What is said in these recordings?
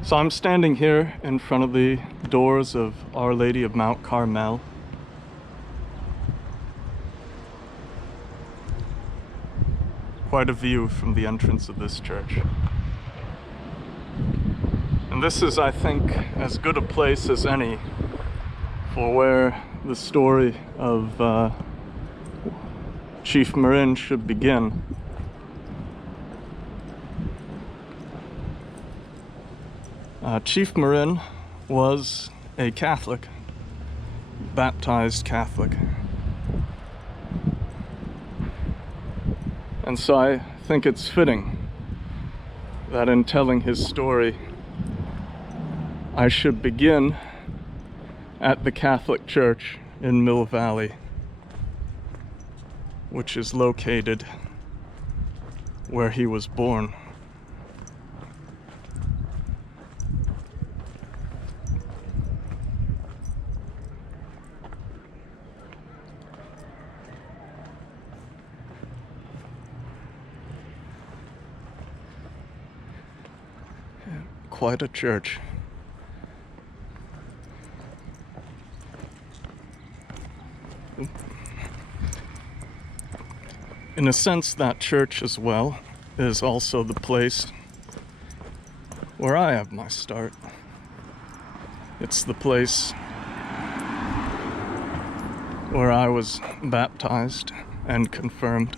So I'm standing here in front of the doors of Our Lady of Mount Carmel. Quite a view from the entrance of this church. And this is, I think, as good a place as any for where the story of Chief Marin should begin. Chief Marin was a Catholic, baptized Catholic. And so I think it's fitting that in telling his story, I should begin at the Catholic Church in Mill Valley, which is located where he was born. Quite a church. In a sense, that church as well is also the place where I have my start. It's the place where I was baptized and confirmed.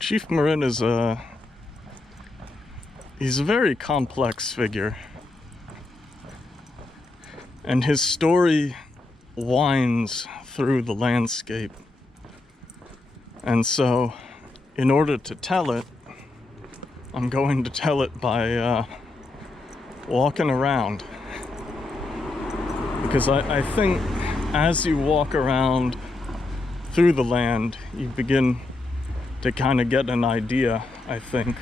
Chief Marin is he's a very complex figure, and his story winds through the landscape. And so, in order to tell it, I'm going to tell it by walking around. Because I think as you walk around through the land, you begin to kind of get an idea, I think,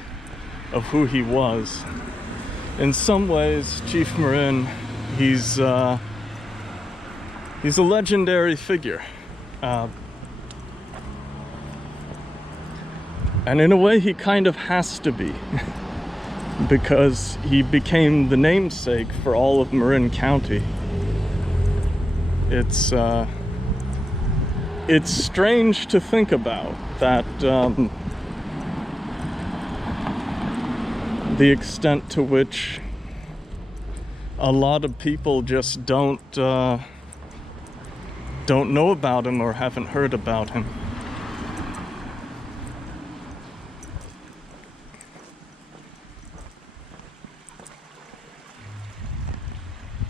of who he was. In some ways, Chief Marin, he's a legendary figure. And in a way, he kind of has to be, because he became the namesake for all of Marin County. It's strange to think about that the extent to which a lot of people just don't know about him or haven't heard about him.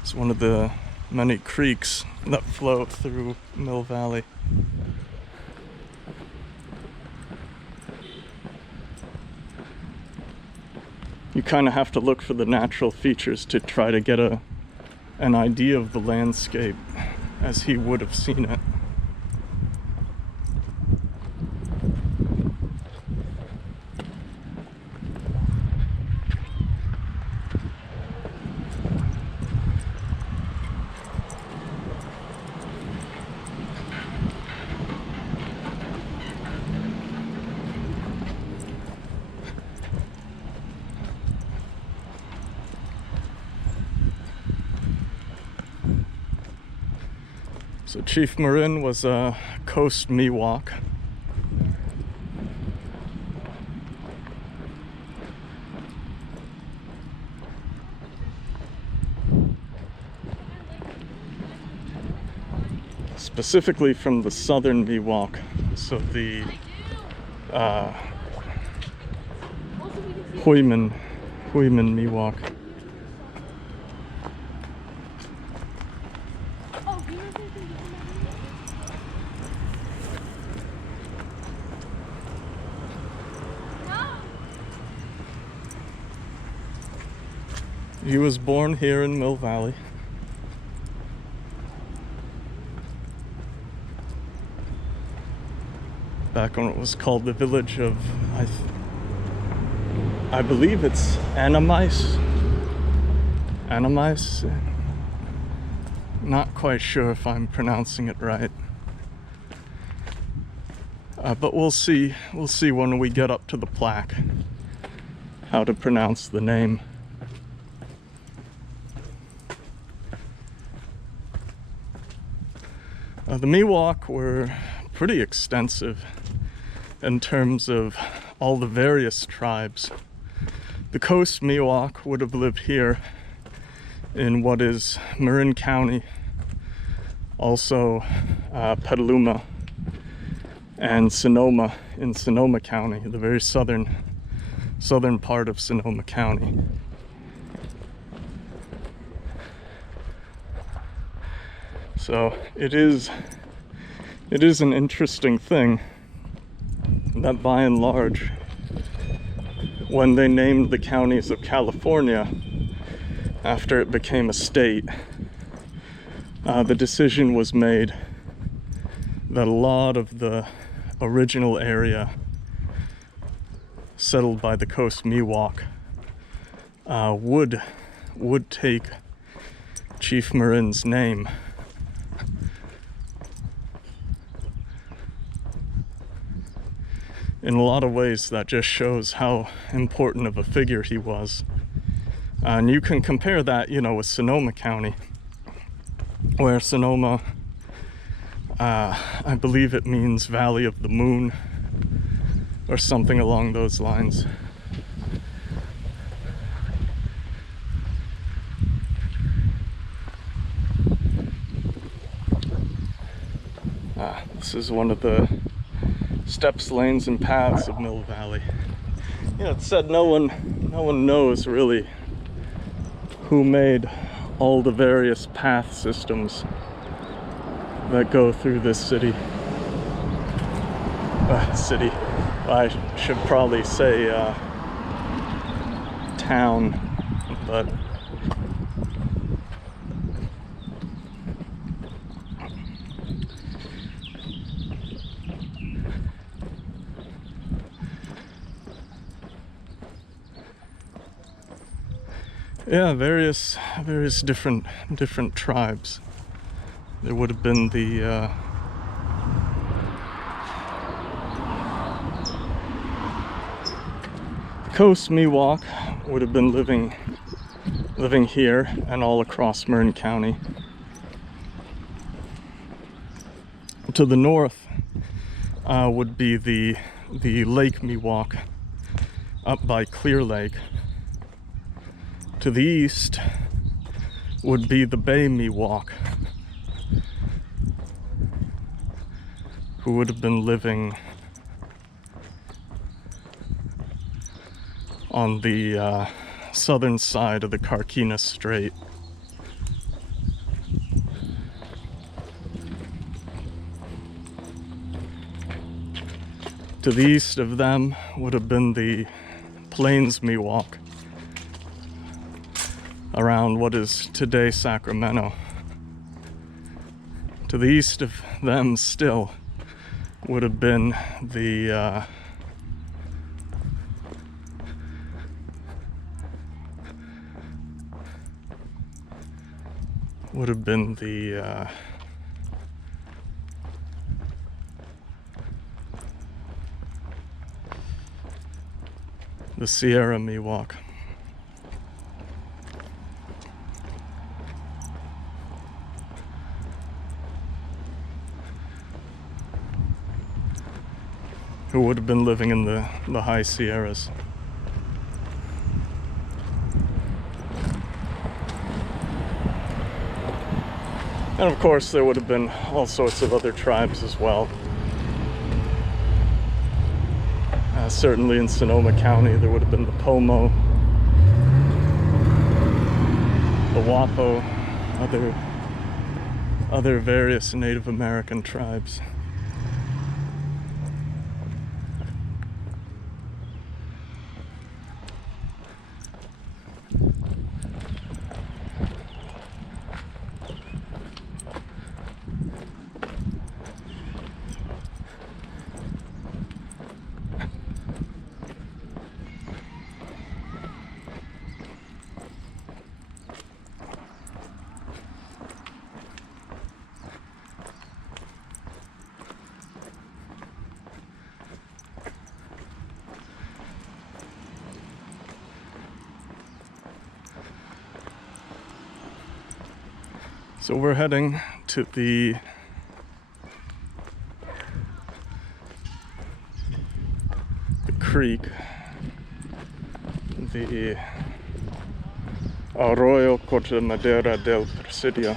It's one of the many creeks that flow through Mill Valley. You kind of have to look for the natural features to try to get an idea of the landscape as he would have seen it. So Chief Marin was a Coast Miwok. Specifically from the southern Miwok, so the Huimen Miwok. He was born here in Mill Valley. back when it was called the village of, I believe it's Anamas. Anamas? Not quite sure if I'm pronouncing it right. But we'll see when we get up to the plaque how to pronounce the name. The Miwok were pretty extensive in terms of all the various tribes. The Coast Miwok would have lived here in what is Marin County, also Petaluma, and Sonoma in Sonoma County, the very southern part of Sonoma County. So it is an interesting thing that by and large, when they named the counties of California after it became a state, the decision was made that a lot of the original area settled by the Coast Miwok would take Chief Marin's name. In a lot of ways, that just shows how important of a figure he was. And you can compare that, with Sonoma County, where Sonoma, I believe it means Valley of the Moon, or something along those lines. This is one of the steps, lanes, and paths of Mill Valley. It's said no one knows really who made all the various path systems that go through this city. I should probably say town, but yeah, various different tribes. There would have been the Coast Miwok would have been living here and all across Marin County. To the north would be the Lake Miwok up by Clear Lake. To the east would be the Bay Miwok, who would have been living on the southern side of the Carquinez Strait. To the east of them would have been the Plains Miwok, around what is today Sacramento. To the east of them still would have been the Sierra Miwok. Who would have been living in the high Sierras. And of course there would have been all sorts of other tribes as well. Certainly in Sonoma County there would have been the Pomo, the Wapo, other various Native American tribes. So we're heading to the creek, the Arroyo, Corte, Madera del Presidio.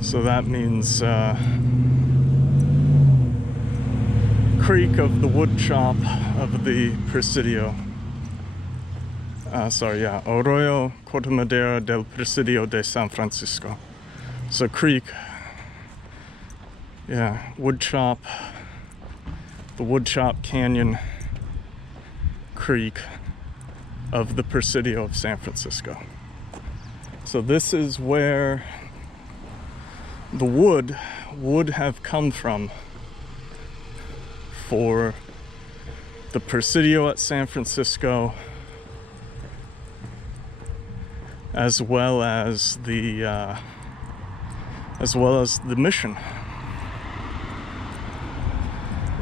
So that means creek of the wood shop of the Presidio. Arroyo, Corte Madera del Presidio de San Francisco. So creek, yeah, wood shop, the wood shop canyon creek of the Presidio of San Francisco. So this is where the wood would have come from for the Presidio at San Francisco, as well as the mission.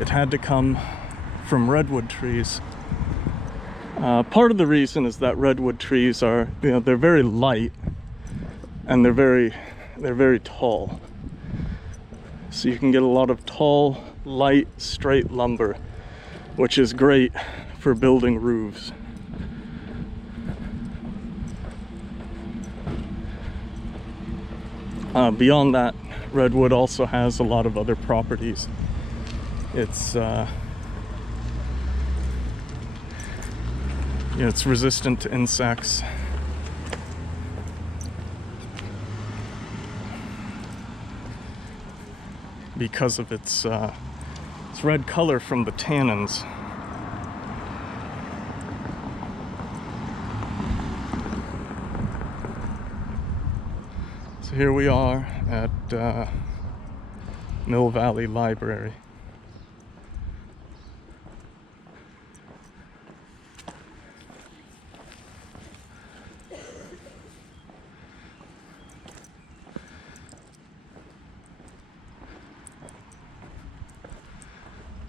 It had to come from redwood trees. Part of the reason is that redwood trees are, they're very light and they're very tall. So you can get a lot of tall, light, straight lumber, which is great for building roofs. Beyond that, redwood also has a lot of other properties. It's it's resistant to insects. Because of its red color from the tannins. So here we are at Mill Valley Library.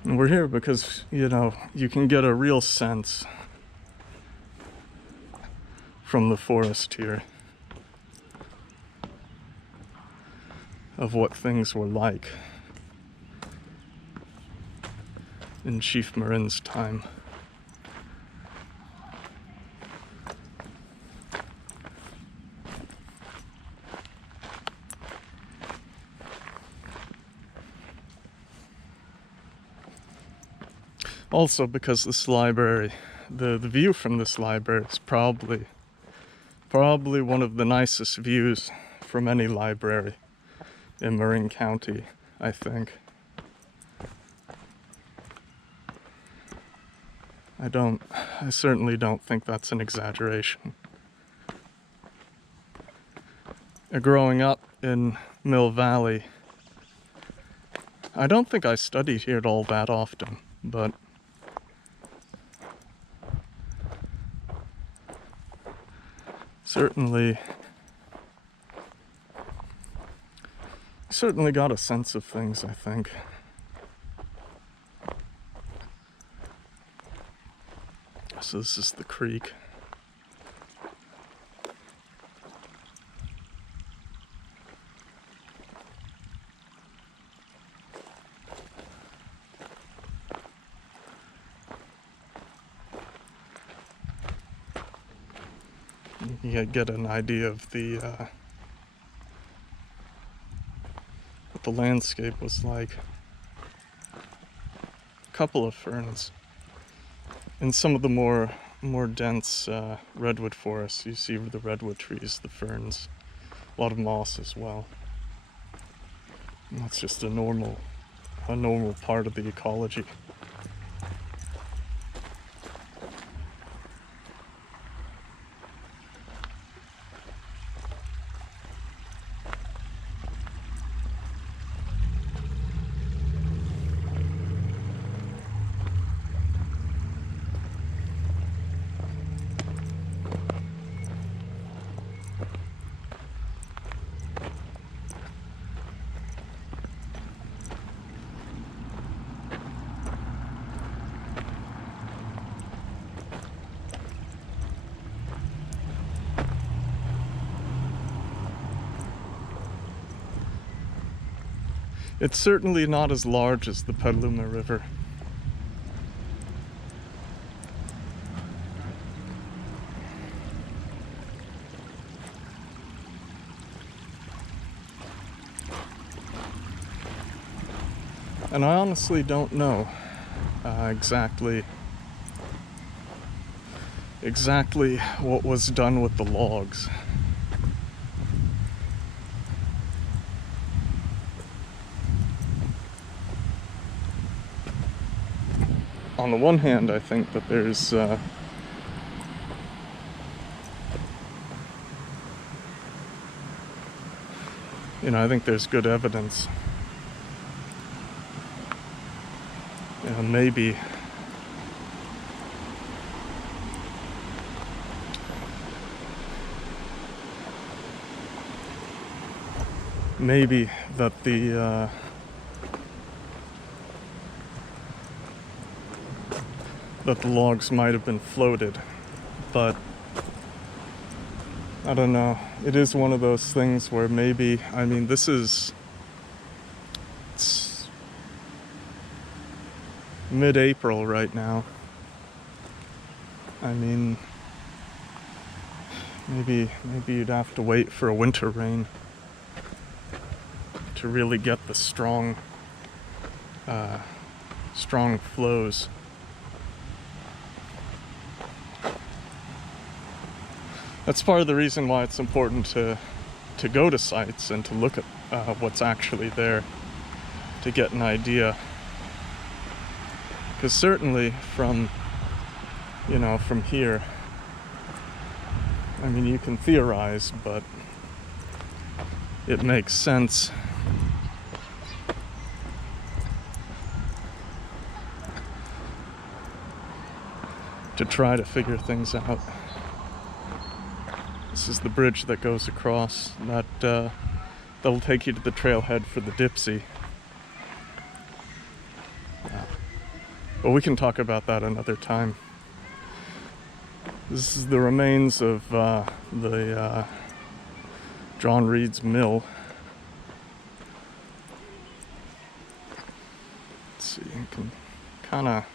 And we're here because, you can get a real sense from the forest here of what things were like in Chief Marin's time. Also, because this library, the view from this library is probably one of the nicest views from any library in Marin County, I think. I certainly don't think that's an exaggeration. Growing up in Mill Valley, I don't think I studied here all that often, but certainly got a sense of things, I think. So this is the creek. You get an idea of what the landscape was like. A couple of ferns. In some of the more dense redwood forests, you see the redwood trees, the ferns, a lot of moss as well. And that's just a normal part of the ecology. It's certainly not as large as the Petaluma River. And I honestly don't know exactly what was done with the logs. On the one hand, I think that there's I think there's good evidence. Maybe that the logs might have been floated, but I don't know. It is one of those things where maybe, it's mid-April right now. Maybe you'd have to wait for a winter rain to really get the strong flows. That's part of the reason why it's important to go to sites and to look at what's actually there, to get an idea. Because certainly from here, you can theorize, but it makes sense to try to figure things out. This is the bridge that goes across. That'll take you to the trailhead for the Dipsy. But we can talk about that another time. This is the remains of the John Reed's mill. Let's see, you can kind of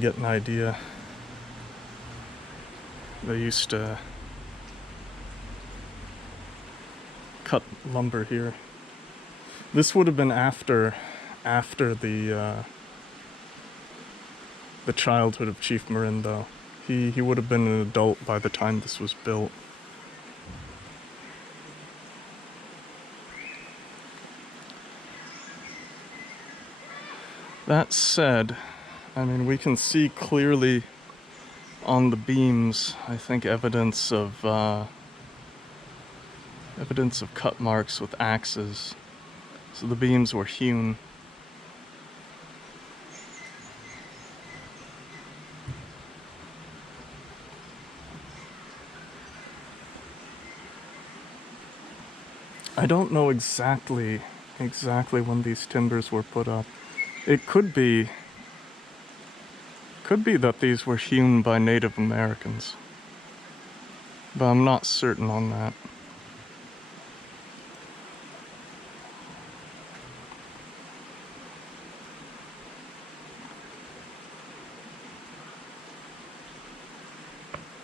get an idea. They used to cut lumber here. This would have been after the childhood of Chief Marin, though. He would have been an adult by the time this was built. That said, we can see clearly on the beams, I think, evidence of cut marks with axes. So the beams were hewn. I don't know exactly when these timbers were put up. It could be that these were hewn by Native Americans, but I'm not certain on that.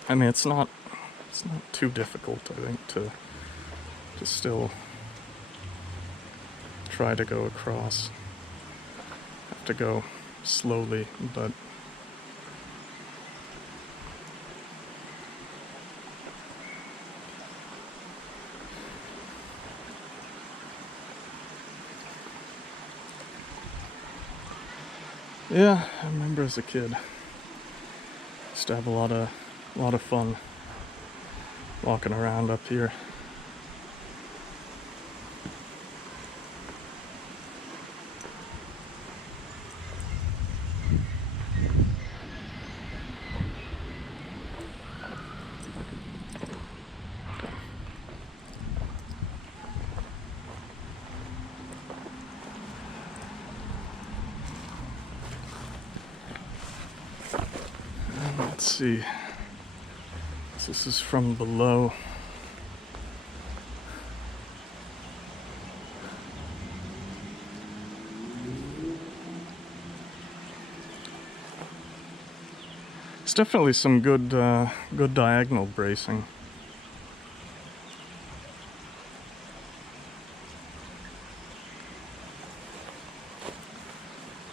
It's not too difficult, I think, to still try to go across. Have to go slowly, but yeah, I remember as a kid, used to have a lot of fun walking around up here. see. This is from below. It's definitely some good diagonal bracing.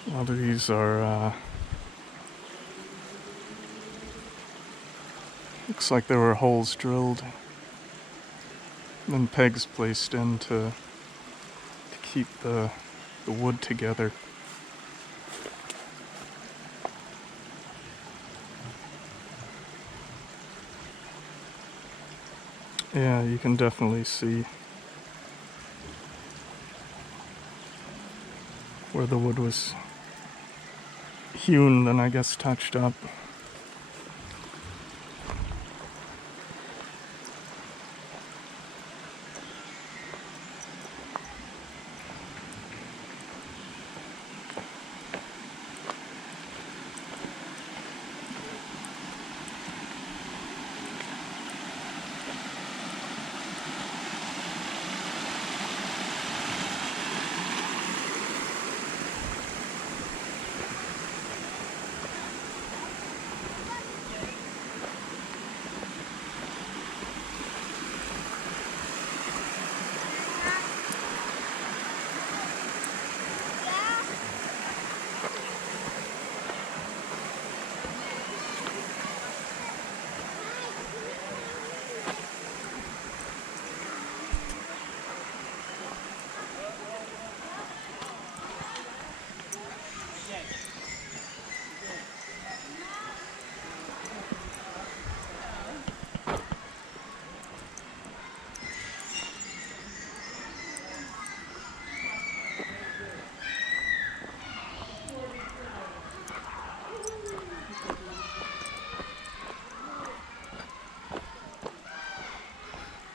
A lot of these are, looks like there were holes drilled, and then pegs placed in to keep the wood together. Yeah, you can definitely see where the wood was hewn, then I guess touched up.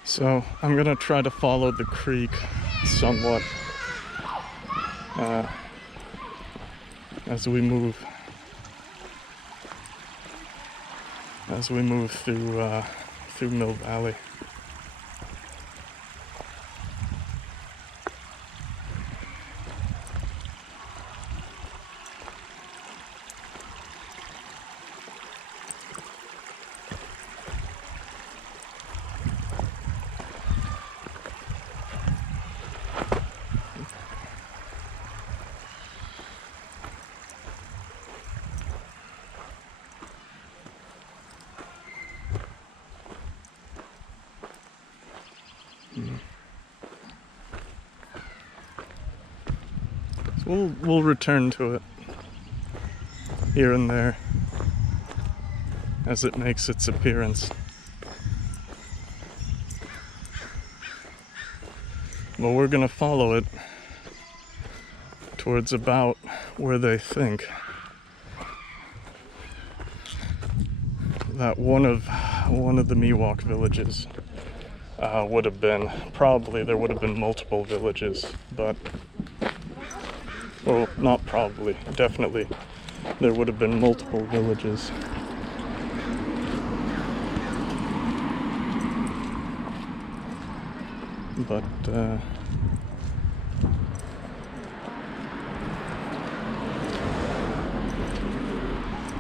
So I'm gonna try to follow the creek somewhat as we move through Mill Valley. So we'll return to it here and there as it makes its appearance. Well, we're gonna follow it towards about where they think that one of the Miwok villages would have been. Probably there would have been multiple villages, but, well, not probably, definitely there would have been multiple villages. But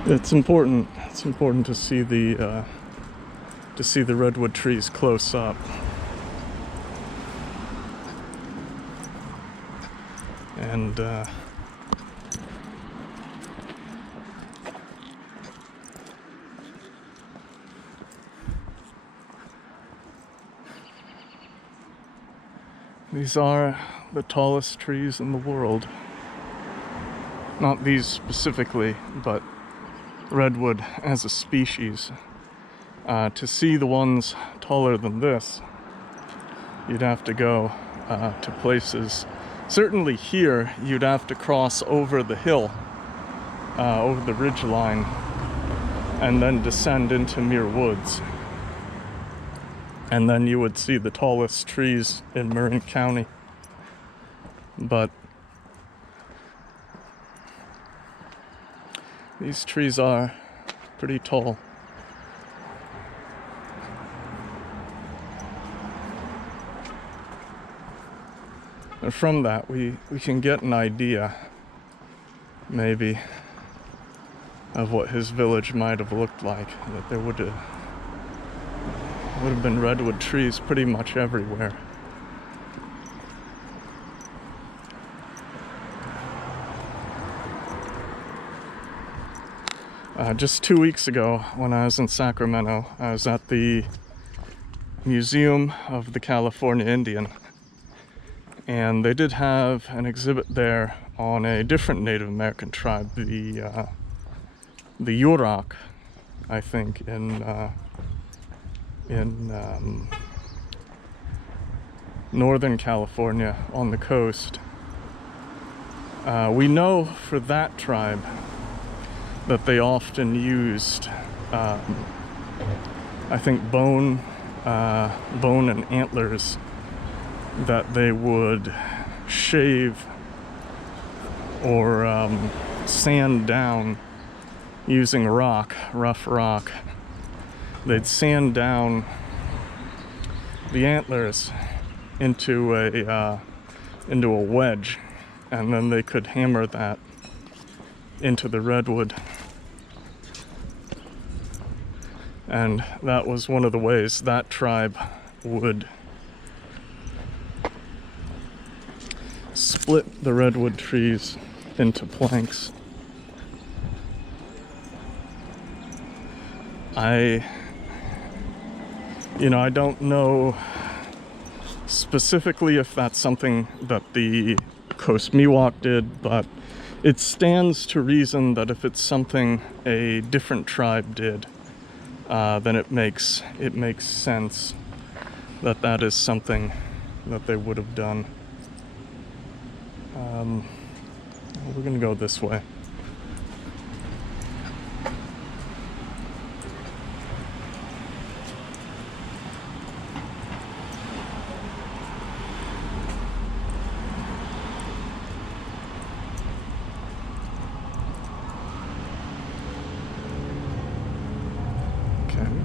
it's important to see the redwood trees close up. And these are the tallest trees in the world. Not these specifically, but redwood as a species. To see the ones taller than this, you'd have to go to places. Certainly here, you'd have to cross over the hill, over the ridge line, and then descend into Muir Woods. And then you would see the tallest trees in Marin County. But these trees are pretty tall. And from that, we can get an idea, maybe, of what his village might have looked like. That there would have been redwood trees pretty much everywhere. Just 2 weeks ago, when I was in Sacramento, I was at the Museum of the California Indian, and they did have an exhibit there on a different Native American tribe, the Yurok, I think, in Northern California on the coast. We know for that tribe that they often used, I think, bone and antlers that they would shave or sand down using rough rock. They'd sand down the antlers into a wedge, and then they could hammer that into the redwood. And that was one of the ways that tribe would split the redwood trees into planks. I don't know specifically if that's something that the Coast Miwok did, but it stands to reason that if it's something a different tribe did, then it makes sense that that is something that they would have done. We're gonna go this way.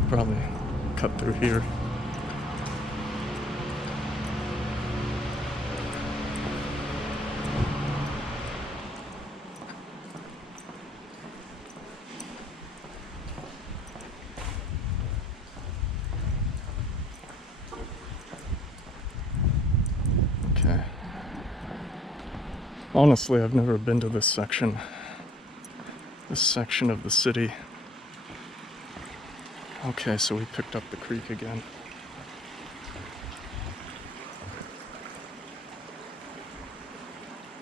Probably cut through here. Okay. Honestly, I've never been to this section of the city. Okay, so we picked up the creek again.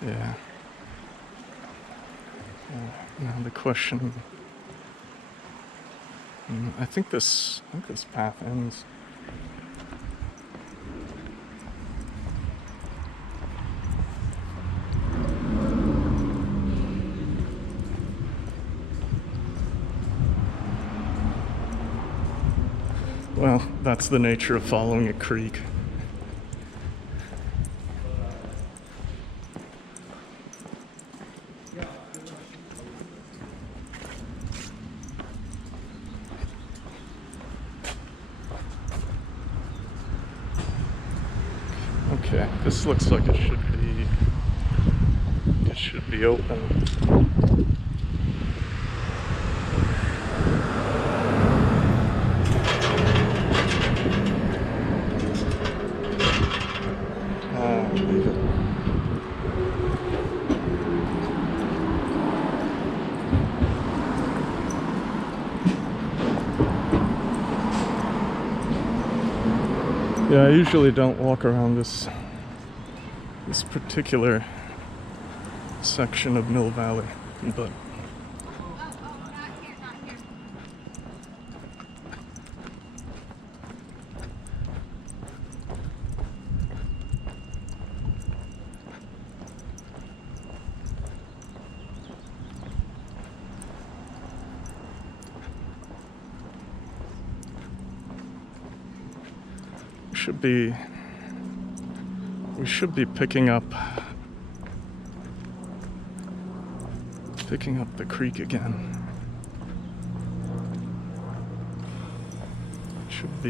Yeah. Now the question. I think this path ends. Well, that's the nature of following a creek. Okay, this looks like it should be open. Yeah, I usually don't walk around this particular section of Mill Valley, but we should be picking up the creek again. Should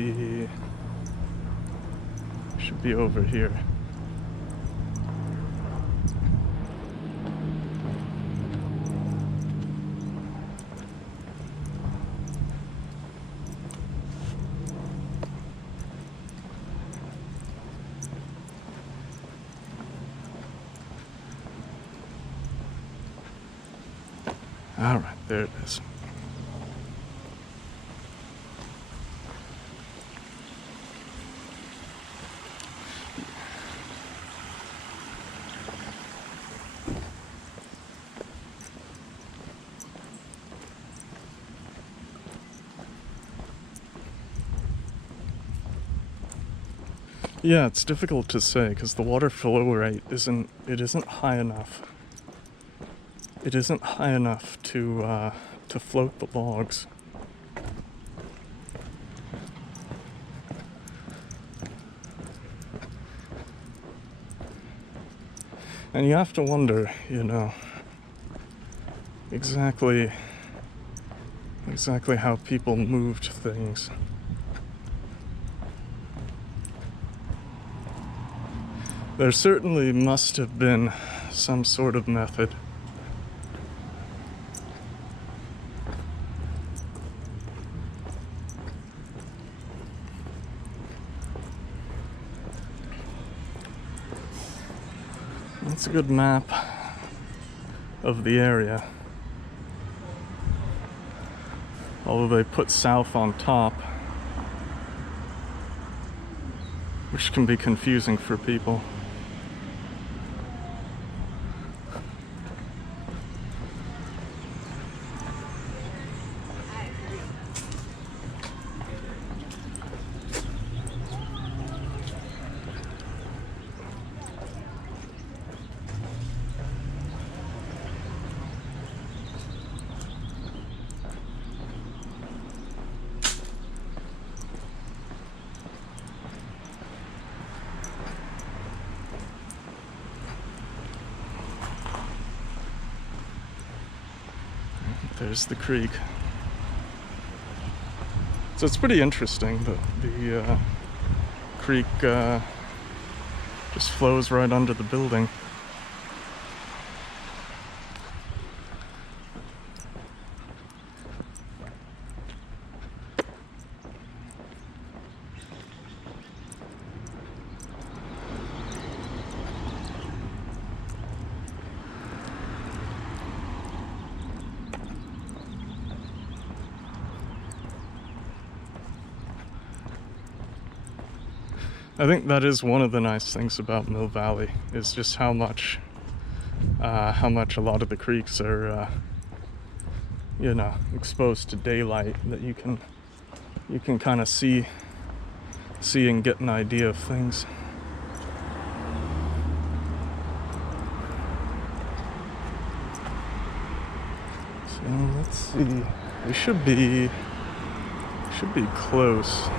be over here. All right, there it is. Yeah, it's difficult to say because the water flow rate isn't high enough. It isn't high enough to float the logs. And you have to wonder, exactly how people moved things. There certainly must have been some sort of method. That's a good map of the area. Although they put south on top, which can be confusing for people. There's the creek. So it's pretty interesting that the creek just flows right under the building. I think that is one of the nice things about Mill Valley, is just how much a lot of the creeks are, exposed to daylight, that you can kind of see and get an idea of things. So let's see. We should be close.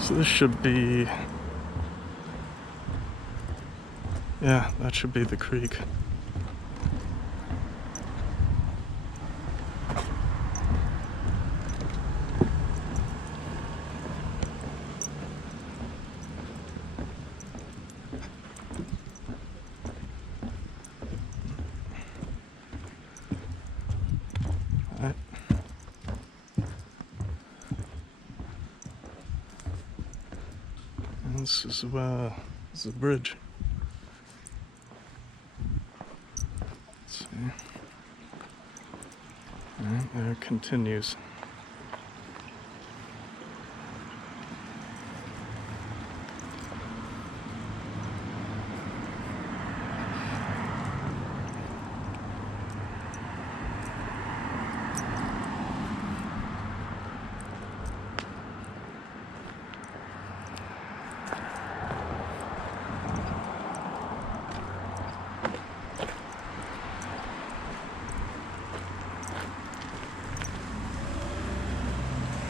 So this should be, yeah, that should be the creek. This is a bridge. Let's see. Alright, there it continues.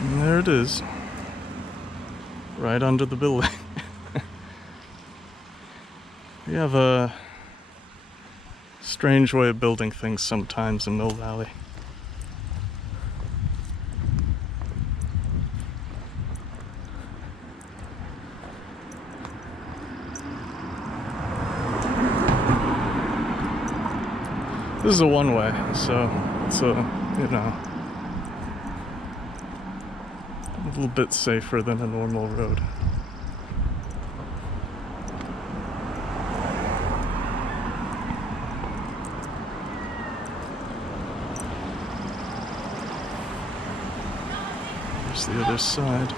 And there it is, right under the building. We have a strange way of building things sometimes in Mill Valley. This is a one-way, so it's a, you know, a little bit safer than a normal road. There's the other side.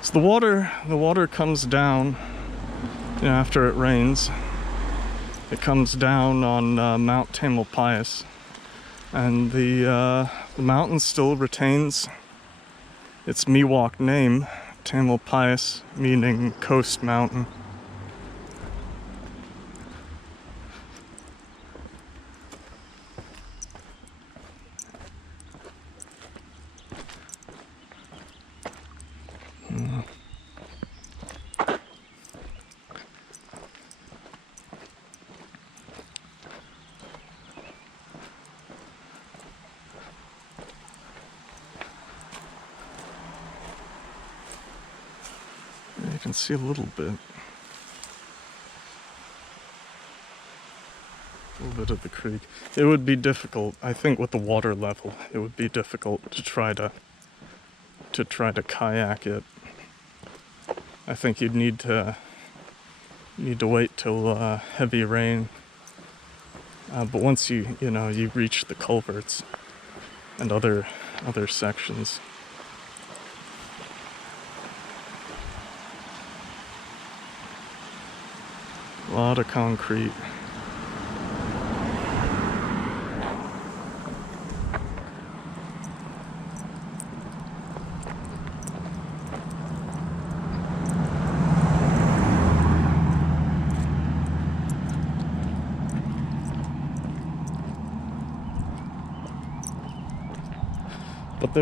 So the water comes down, you know, after it rains. It comes down on Mount Tamalpais, and the mountain still retains its Miwok name, Tamalpais, meaning coast mountain. You can see a little bit of the creek. It would be difficult, I think, with the water level. It would be difficult to try to kayak it. I think you'd need to wait till heavy rain. But once you reach the culverts and other sections. A lot of concrete. But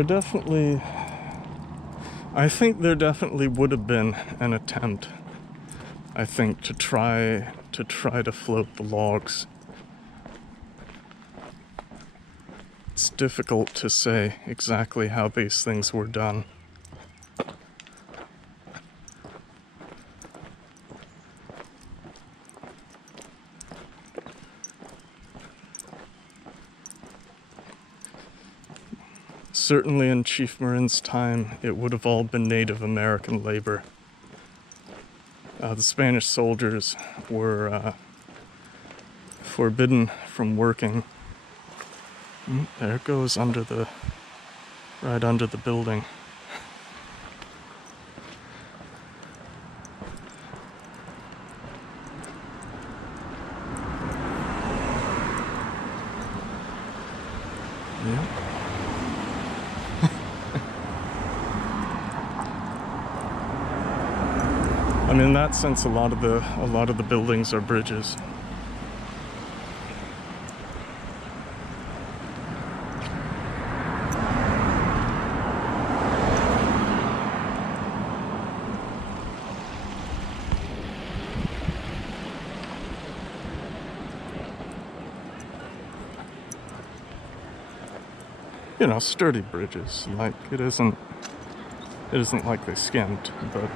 I think there definitely would have been an attempt, I think, to try to float the logs. It's difficult to say exactly how these things were done. Certainly in Chief Marin's time, it would have all been Native American labor. The Spanish soldiers were forbidden from working. There it goes right under the building. Yep. I mean, in that sense, a lot of the buildings are bridges. You know, sturdy bridges. Like, it isn't like they skimped, but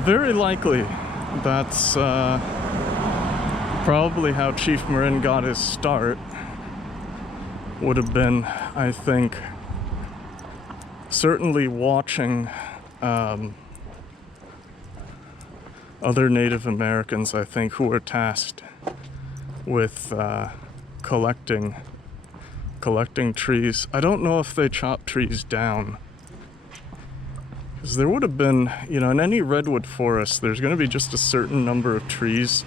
very likely that's probably how Chief Marin got his start. Would have been, I think, certainly watching other Native Americans, I think, who were tasked with collecting trees. I don't know if they chopped trees down. Because there would have been, you know, in any redwood forest, there's going to be just a certain number of trees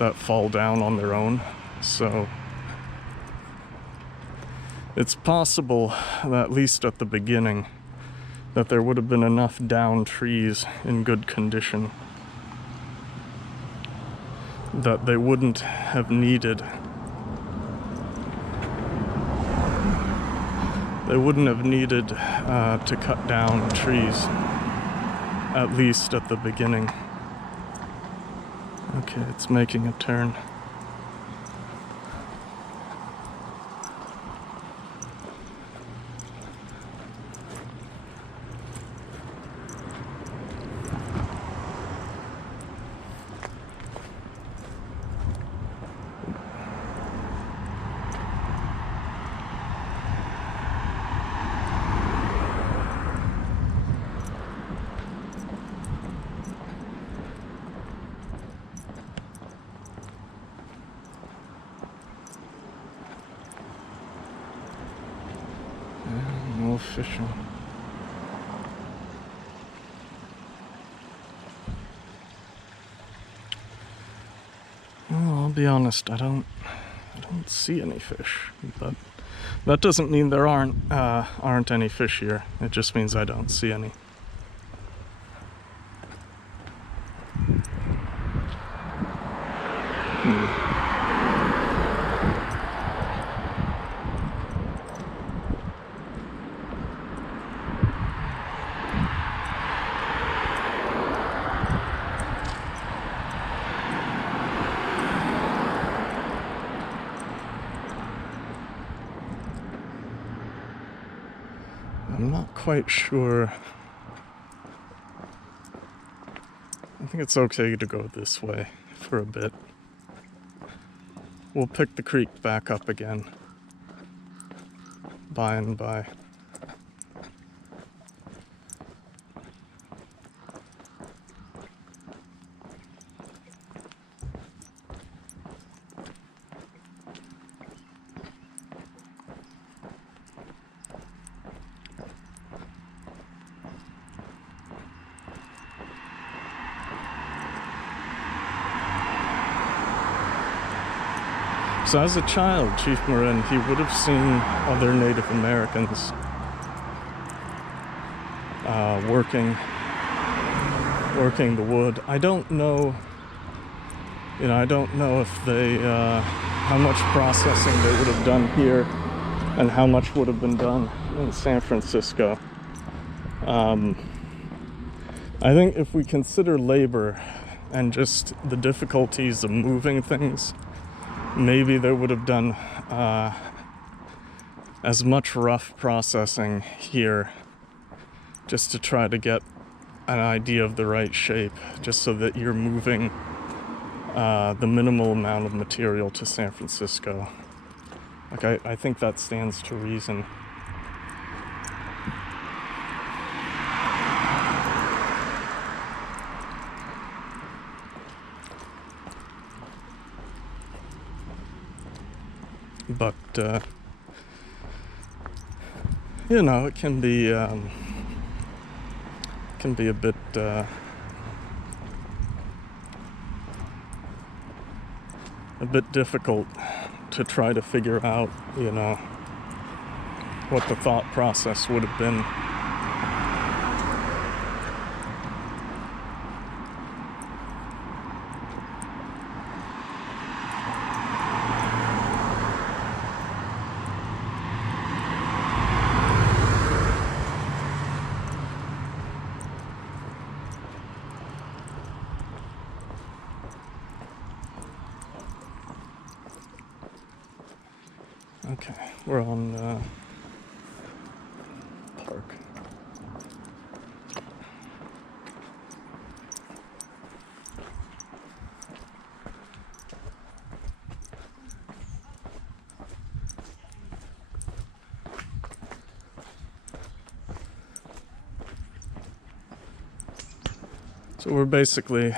that fall down on their own. So it's possible that, at least at the beginning, that there would have been enough down trees in good condition that they wouldn't have needed they wouldn't have needed to cut down trees, at least at the beginning. Okay, it's making a turn. No fishing. Well, I'll be honest, I don't see any fish, but that doesn't mean there aren't any fish here. It just means I don't see any. I'm not quite sure. I think it's okay to go this way for a bit. We'll pick the creek back up again by and by. So as a child, Chief Marin, he would have seen other Native Americans working the wood. I don't know, I don't know if they, how much processing they would have done here and how much would have been done in San Francisco. I think if we consider labor and just the difficulties of moving things, maybe they would have done as much rough processing here just to try to get an idea of the right shape, just so that you're moving the minimal amount of material to San Francisco. Like, I think that stands to reason. But, it can be a bit, difficult to try to figure out, what the thought process would have been. Okay, we're on Park. So we're basically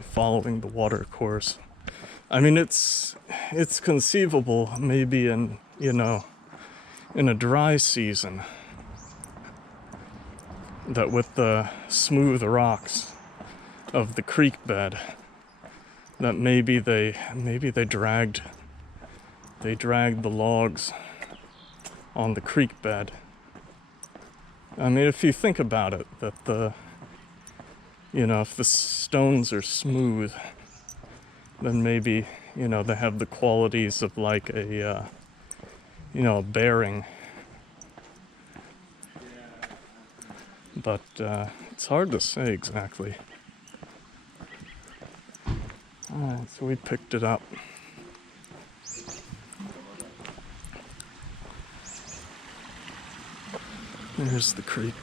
following the water course. I mean, it's conceivable maybe in a dry season that with the smooth rocks of the creek bed that maybe they dragged the logs on the creek bed. I mean, if you think about it, that if the stones are smooth, then maybe, they have the qualities of like a bearing but it's hard to say exactly. Alright, so we picked it up. There's the creek.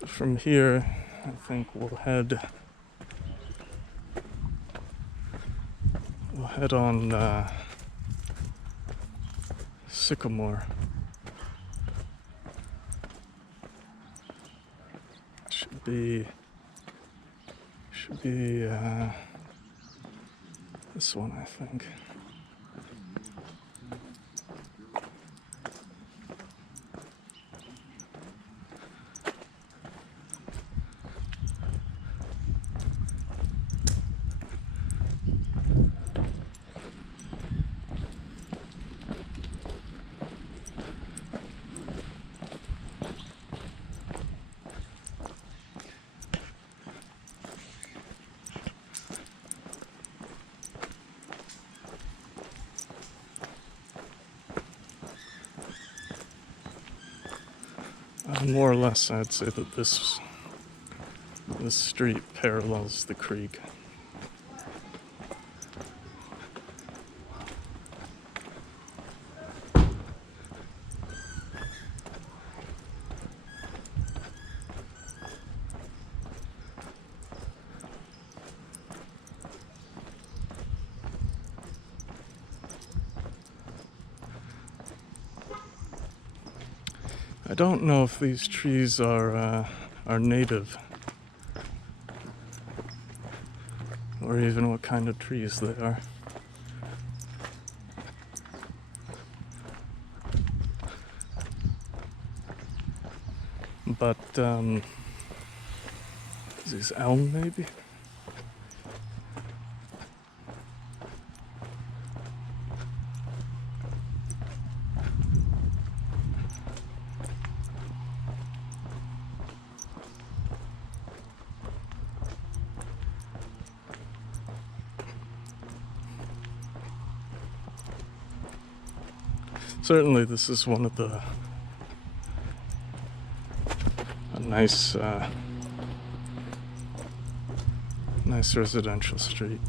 So from here, I think we'll head on Sycamore. Should be this one, I think. More or less, I'd say that this street parallels the creek. I don't know if these trees are native, or even what kind of trees they are. But is this elm maybe? Certainly this is one of a nice residential street.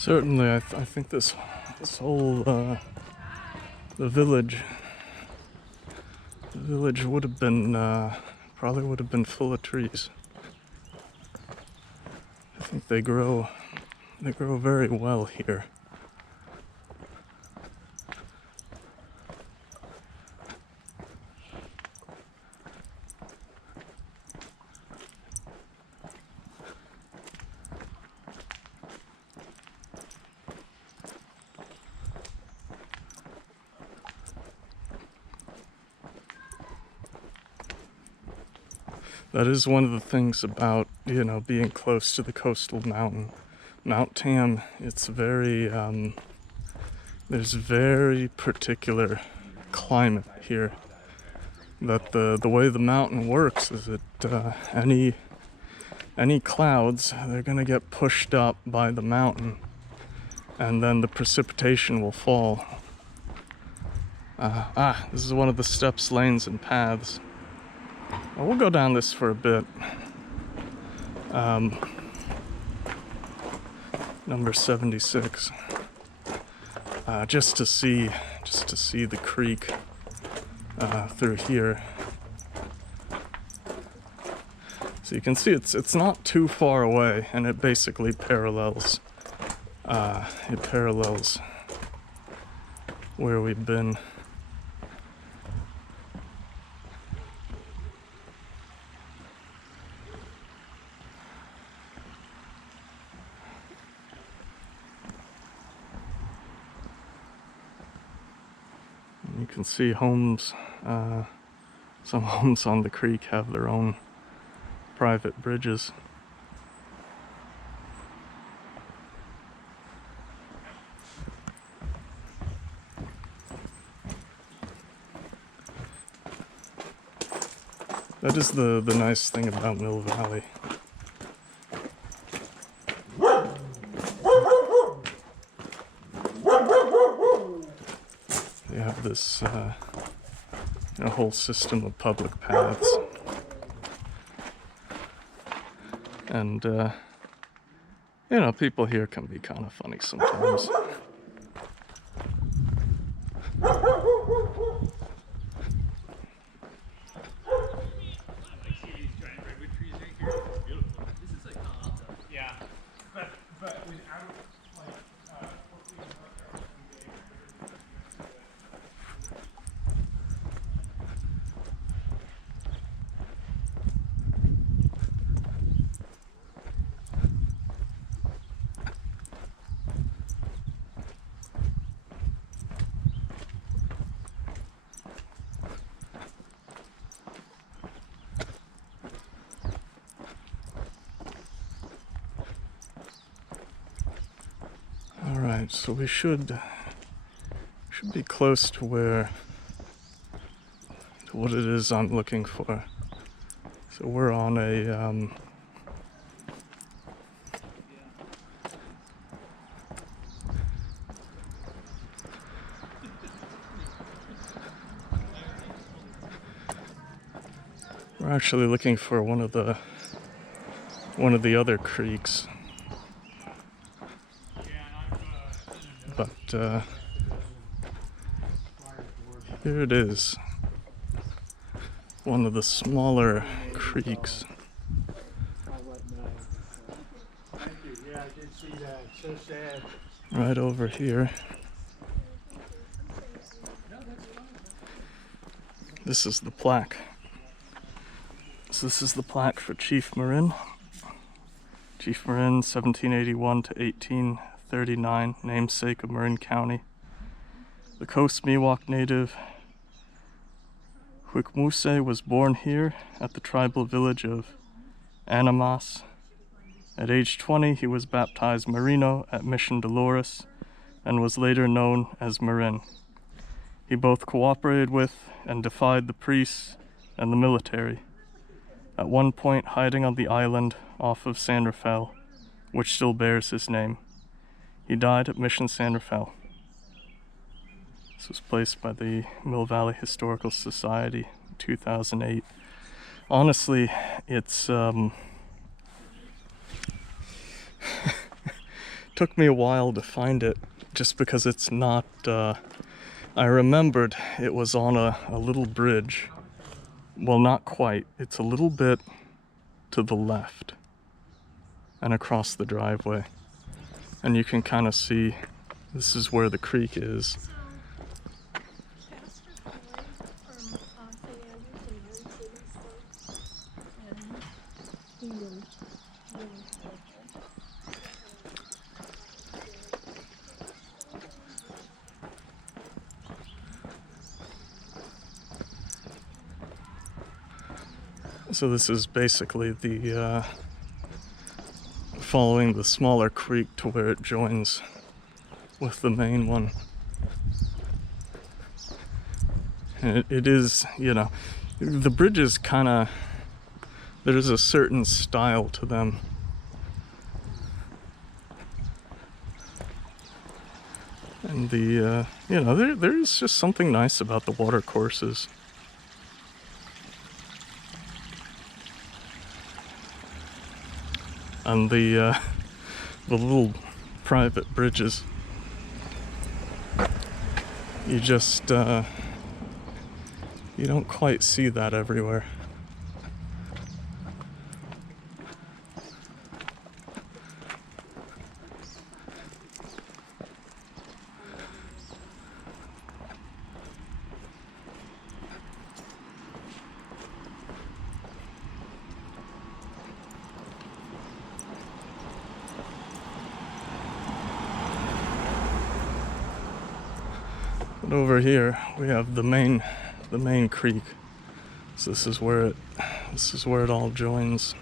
Certainly, I think this whole the village would have been probably would have been full of trees. I think they grow very well here. That is one of the things about, being close to the coastal mountain. Mount Tam, it's very, there's very particular climate here. That the way the mountain works is that any clouds, they're gonna get pushed up by the mountain, and then the precipitation will fall. This is one of the steps, lanes, and paths. Well, we'll go down this for a bit. Number 76. Just to see the creek through here. So you can see it's not too far away, and it basically parallels. It parallels where we've been. You can see homes, some homes on the creek have their own private bridges. That is the nice thing about Mill Valley. They have this whole system of public paths. And, people here can be kind of funny sometimes. Alright, so we should be close to what it is I'm looking for. So we're on a we're actually looking for one of the other creeks. But here it is, one of the smaller creeks. Right over here. This is the plaque. So this is the plaque for Chief Marin. Chief Marin, 1781 to 1839, namesake of Marin County. The Coast Miwok native Huimen was born here at the tribal village of Anamas. At age 20, he was baptized Marino at Mission Dolores and was later known as Marin. He both cooperated with and defied the priests and the military, at one point hiding on the island off of San Rafael, which still bears his name. He died at Mission San Rafael. This was placed by the Mill Valley Historical Society in 2008. Honestly, it's took me a while to find it, just because it's not, I remembered it was on a little bridge. Well, not quite. It's a little bit to the left and across the driveway. And you can kind of see this is where the creek is. So this is basically the following the smaller creek to where it joins with the main one. And it is, you know, the bridges kind of, there's a certain style to them. And the, you know, there's just something nice about the water courses. And the little private bridges. You just, you don't quite see that everywhere. But over here we have the main creek. So this is where it all joins.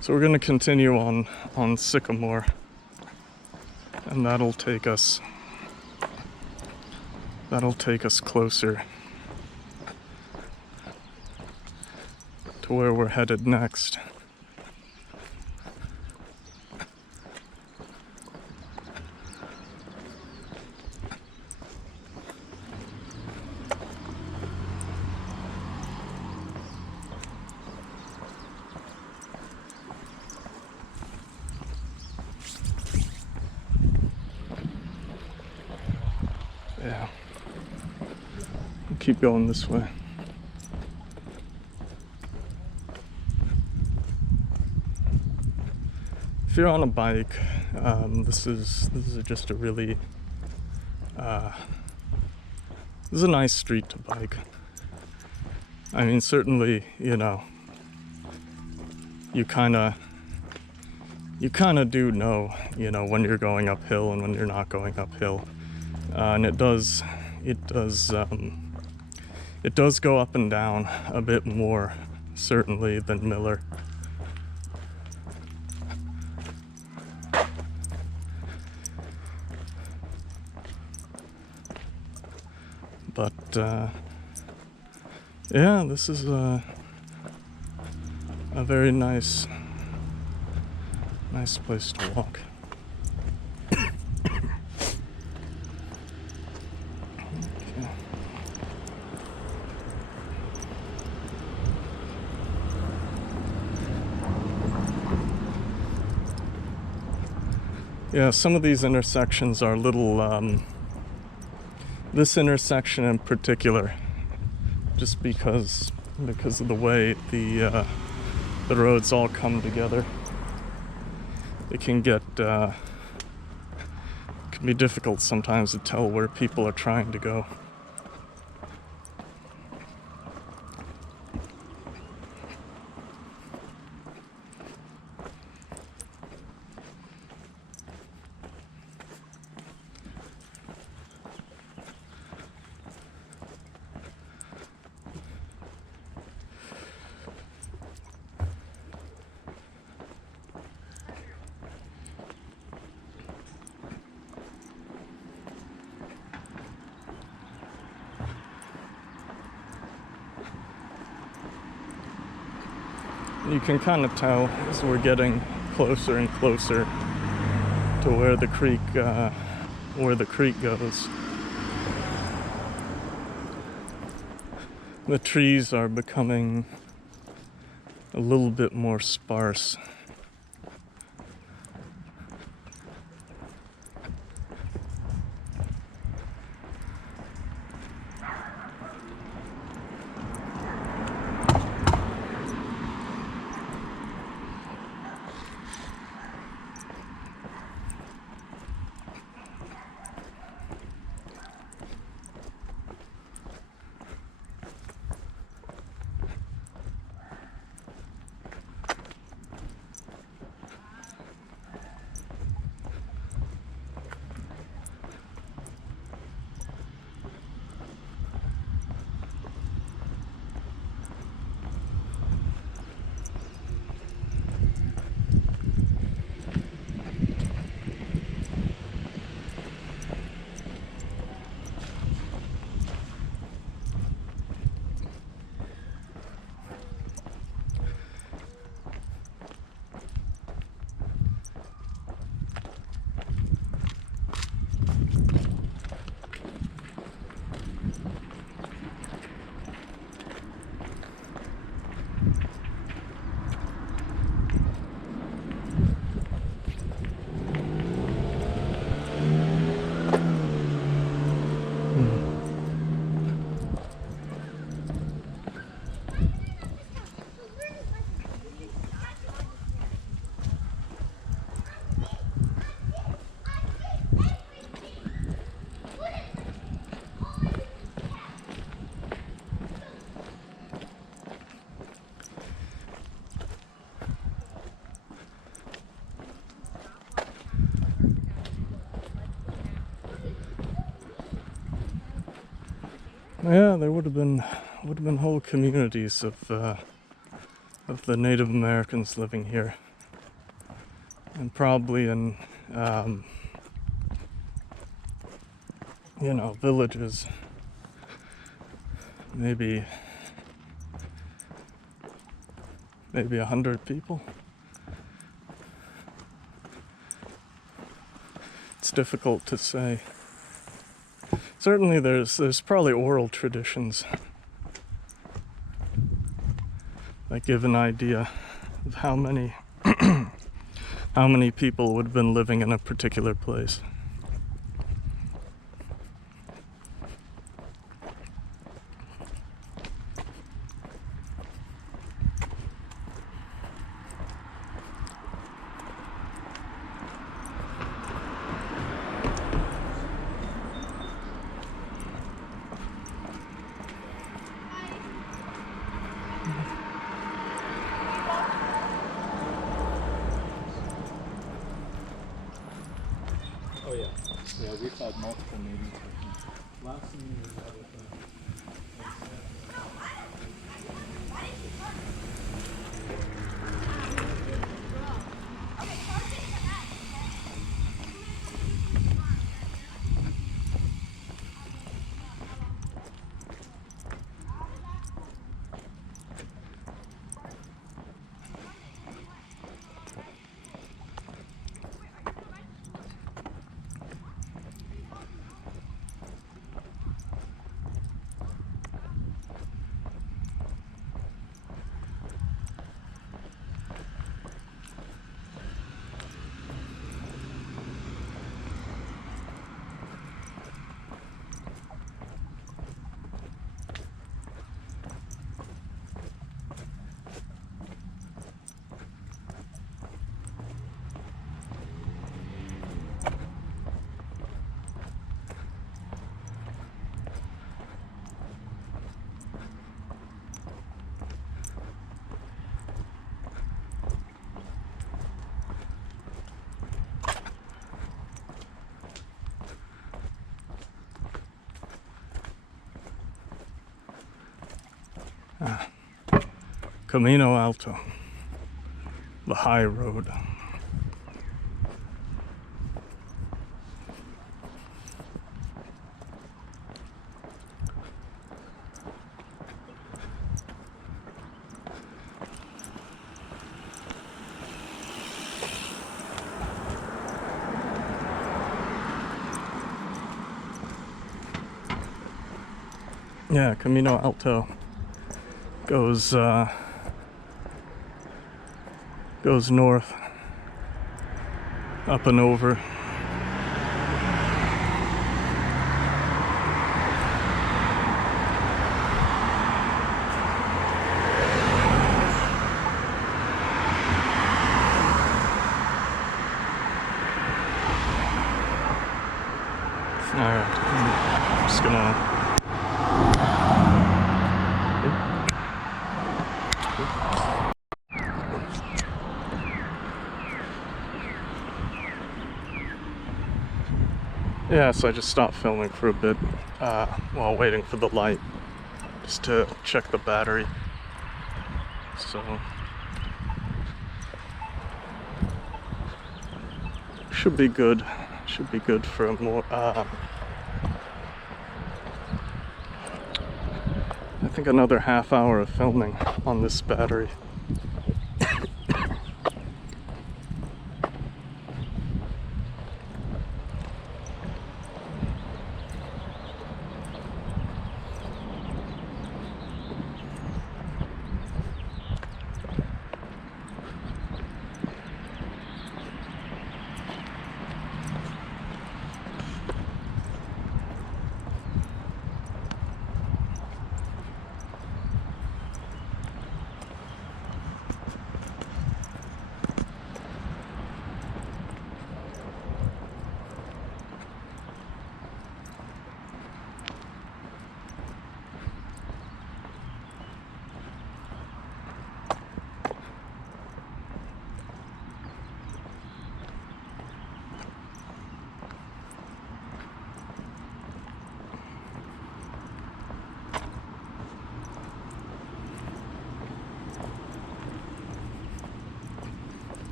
So we're going to continue on Sycamore, and that'll take us closer to where we're headed next. Yeah. We'll keep going this way. If you're on a bike, this is just a really this is a nice street to bike. I mean, certainly, you know, you kind of do know, you know, when you're going uphill and when you're not going uphill. And it does go up and down a bit more, certainly, than Miller. But yeah, this is a very nice place to walk. Yeah, some of these intersections are little, this intersection in particular, just because of the way the roads all come together, it can be difficult sometimes to tell where people are trying to go. You can kind of tell as we're getting closer and closer to where the creek goes. The trees are becoming a little bit more sparse. Yeah, there would have been whole communities of the Native Americans living here, and probably in villages, maybe 100 people. It's difficult to say. Certainly there's probably oral traditions that give an idea of how many people would have been living in a particular place. Oh yeah. Yeah, we've had multiple meetings with them. Last meeting we had with them. Camino Alto, the high road. Yeah, Camino Alto goes north, up and over. Alright, I'm just gonna yeah, so I just stopped filming for a bit while waiting for the light, just to check the battery. So should be good. Should be good for a more I think another half hour of filming on this battery.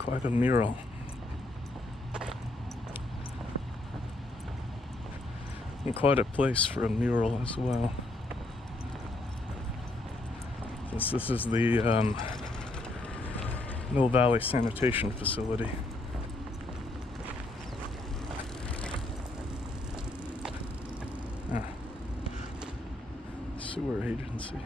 Quite a mural. And quite a place for a mural as well. This is the Mill Valley Sanitation Facility. Sewer agency.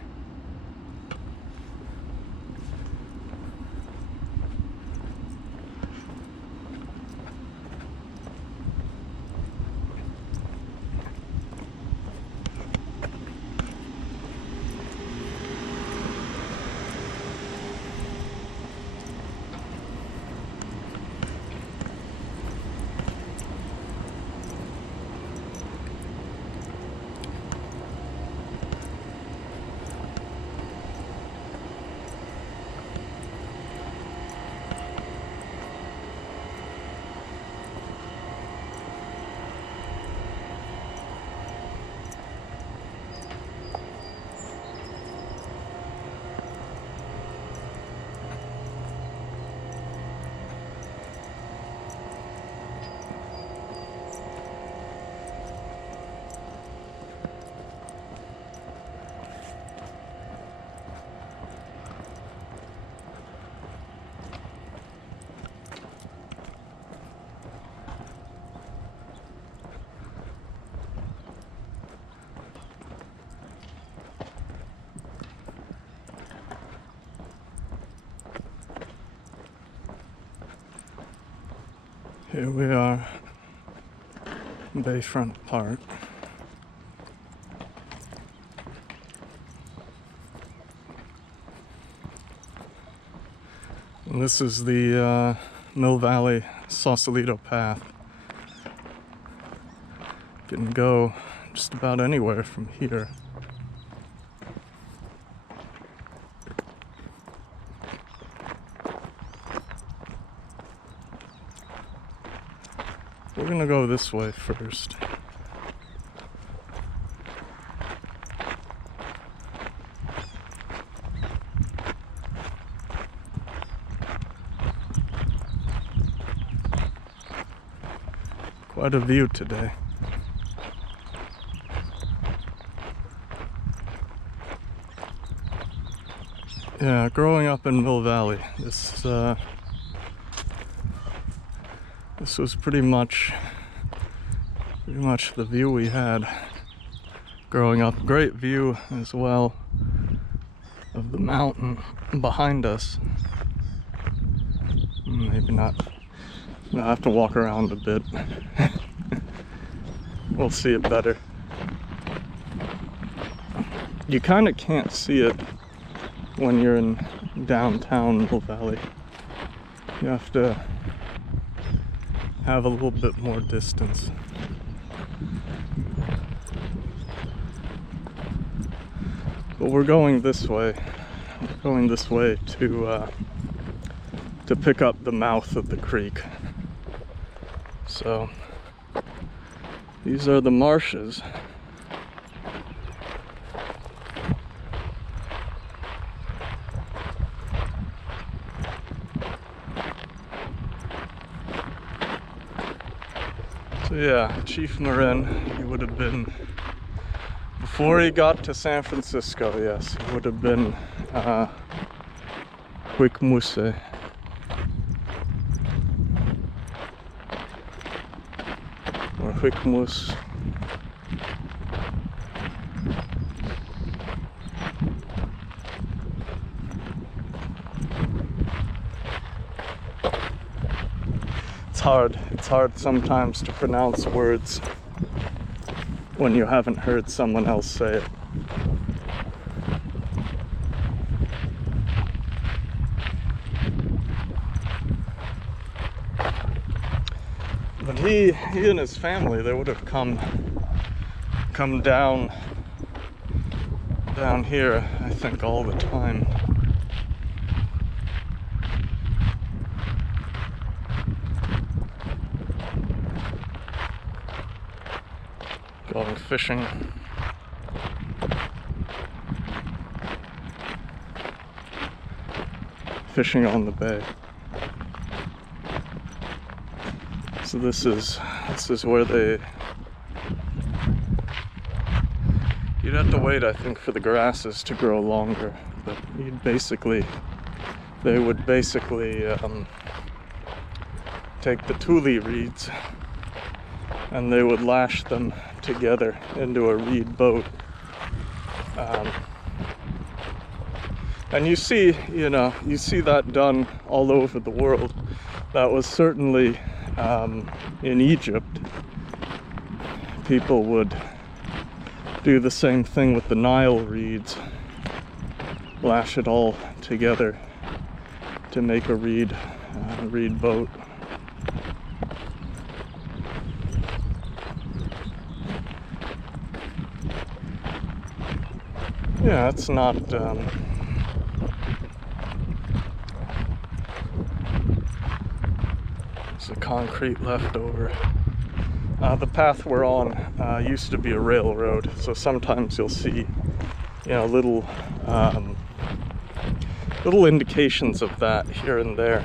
Here we are, Bayfront Park. And this is the Mill Valley Sausalito Path. You can go just about anywhere from here. We're gonna go this way first. Quite a view today. Yeah, growing up in Mill Valley, this was pretty much the view we had growing up. Great view as well of the mountain behind us. Maybe not. I'll have to walk around a bit. We'll see it better. You kind of can't see it when you're in downtown Mill Valley. You have to have a little bit more distance. But we're going this way. We're going this way to pick up the mouth of the creek. So these are the marshes. So yeah, Chief Marin, he would have been, before he got to San Francisco, yes, he would have been Huimen. Or Huimen. It's hard sometimes to pronounce words when you haven't heard someone else say it. But he and his family, they would have come down here, I think, all the time. Going fishing. Fishing on the bay. So this is where you'd have to wait, I think, for the grasses to grow longer, but they would basically take the tule reeds and they would lash them together into a reed boat. And you see that done all over the world. That was certainly in Egypt. People would do the same thing with the Nile reeds, lash it all together to make a reed boat. Yeah, it's not it's a concrete leftover. The path we're on used to be a railroad, so sometimes you'll see, little indications of that here and there.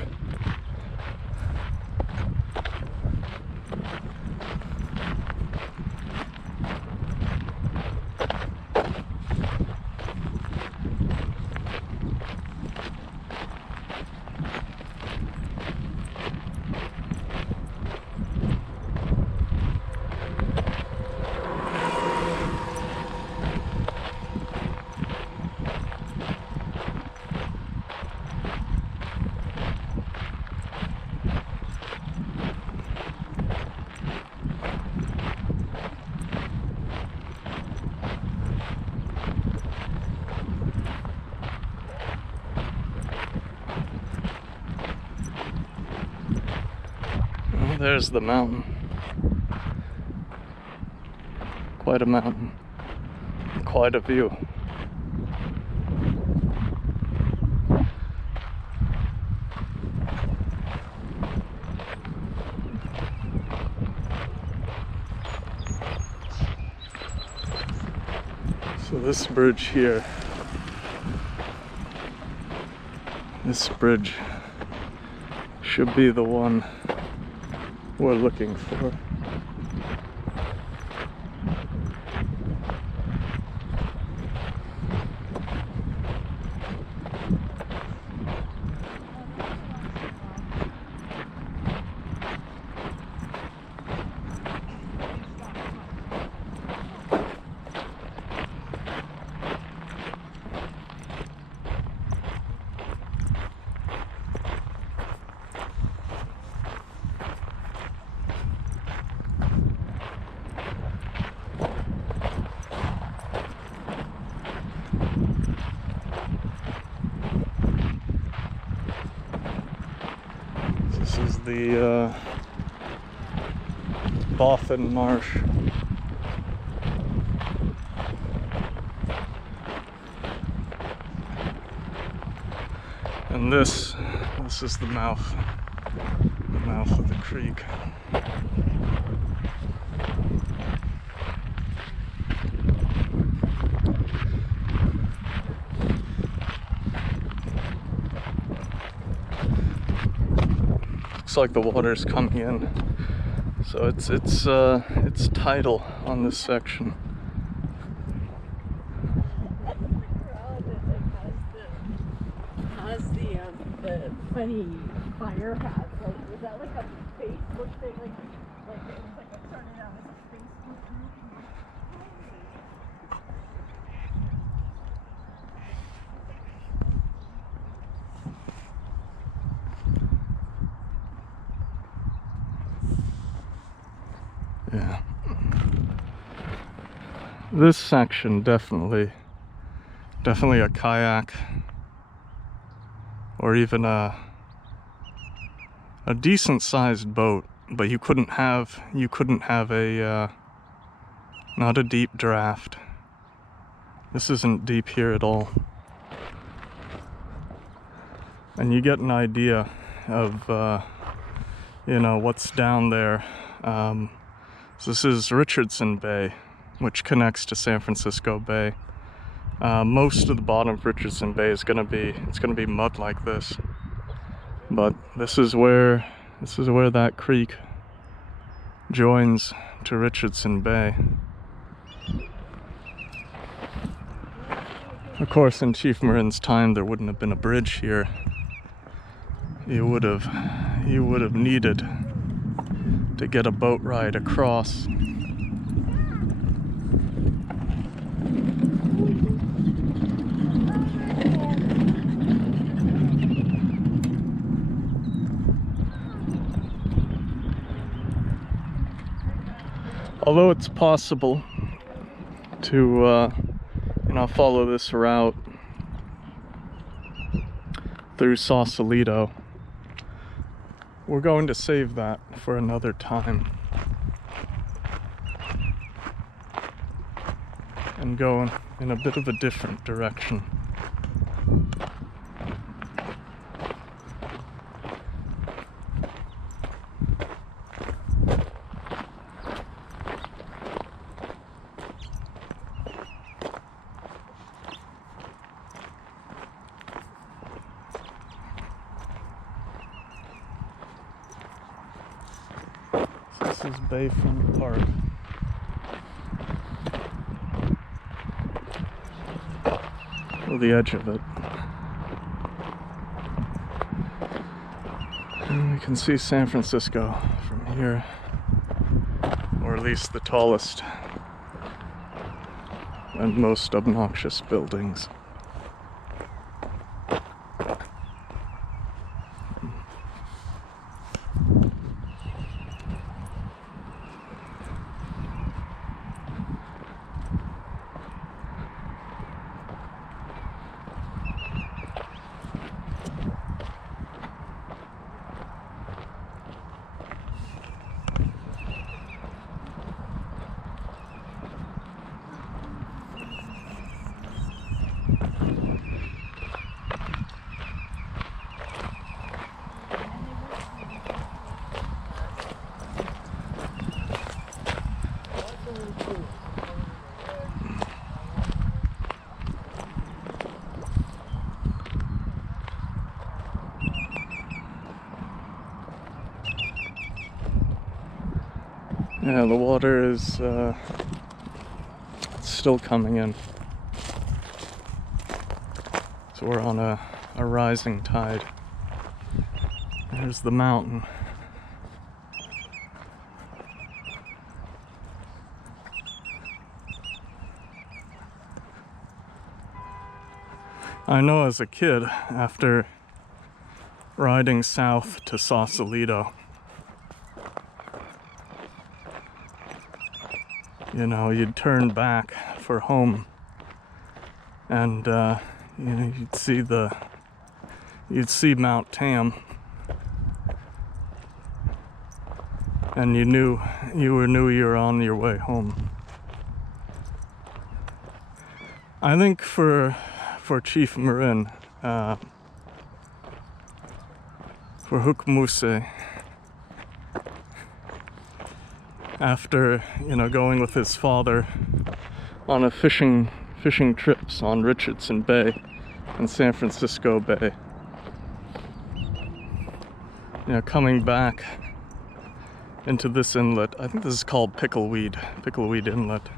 There's the mountain. Quite a mountain. Quite a view. So this bridge here, this bridge should be the one we're looking for. This is the Bothan Marsh. And this is the mouth of the creek. Looks like the water's coming in, so it's tidal on this section. Has the funny fire hats? Like, was that like a Facebook thing? Like it was like it started out as a Facebook group. Yeah. This section definitely a kayak, or even a decent sized boat, but you couldn't have a not a deep draft. This isn't deep here at all. And you get an idea of what's down there. So this is Richardson Bay, which connects to San Francisco Bay. Most of the bottom of Richardson Bay is gonna be mud like this, but this is where that creek joins to Richardson Bay. Of course, in Chief Marin's time, there wouldn't have been a bridge here. You would have needed to get a boat ride across. Although it's possible to follow this route through Sausalito, we're going to save that for another time and go in a bit of a different direction. This is Bayfront Park. Or the edge of it. And we can see San Francisco from here. Or at least the tallest and most obnoxious buildings. Yeah, the water is still coming in. So we're on a rising tide. There's the mountain. I know as a kid, after riding south to Sausalito, you'd turn back for home, and you'd see Mount Tam, and you knew you were on your way home. I think for Chief Marin, for Huimen, after going with his father on a fishing trips on Richardson Bay and San Francisco Bay, coming back into this inlet. I think this is called Pickleweed Inlet,